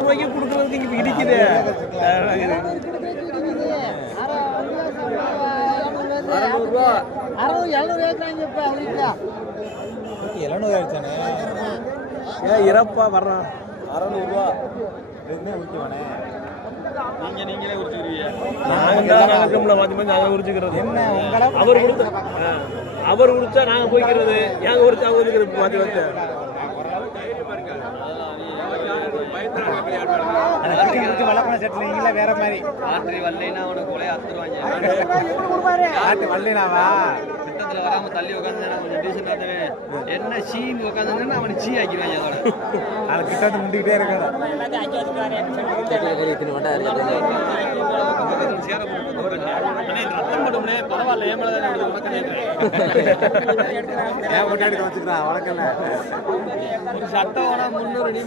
ரூபாய்க்கு கொடுக்கறதுக்கு இங்க இடிக்குது. 700 ஆயிடுச்சானே. ஏன் இறப்பா வர்றான் 600 ரூபா முக்கியமானே. நீங்களே உரிச்சுக்கிறீங்க. நாங்க உரிச்சுக்கிறது என்ன அவர் உரிச்சா நாங்க போய்க்கிறது, ஏங்க உரிச்சா அவங்க மாத்தி வச்சு வளர்ப்பன செட்டில் நீங்களே வேற மாதிரி ஆற்றி வல்லைனா அவனுக்கு கொலை அத்துருவாங்க. ஆட்டு வல்லினாவா திட்டத்துல வராம தள்ளி உட்காந்து கொஞ்சம் டீசென்ட் என்ன சீன்னு உட்காந்துன்னா அவனை சீ ஆக்கிடுவாங்க. அதோட அதை கிட்ட வந்து முண்டிக்கிட்டே இருக்கணும். ரத்தம் மட்டும்னே பரவாயில்ல. ஏமாதான் வச்சுக்கிறான் வழக்கல்ல. ஒரு சட்டம் 300 நீ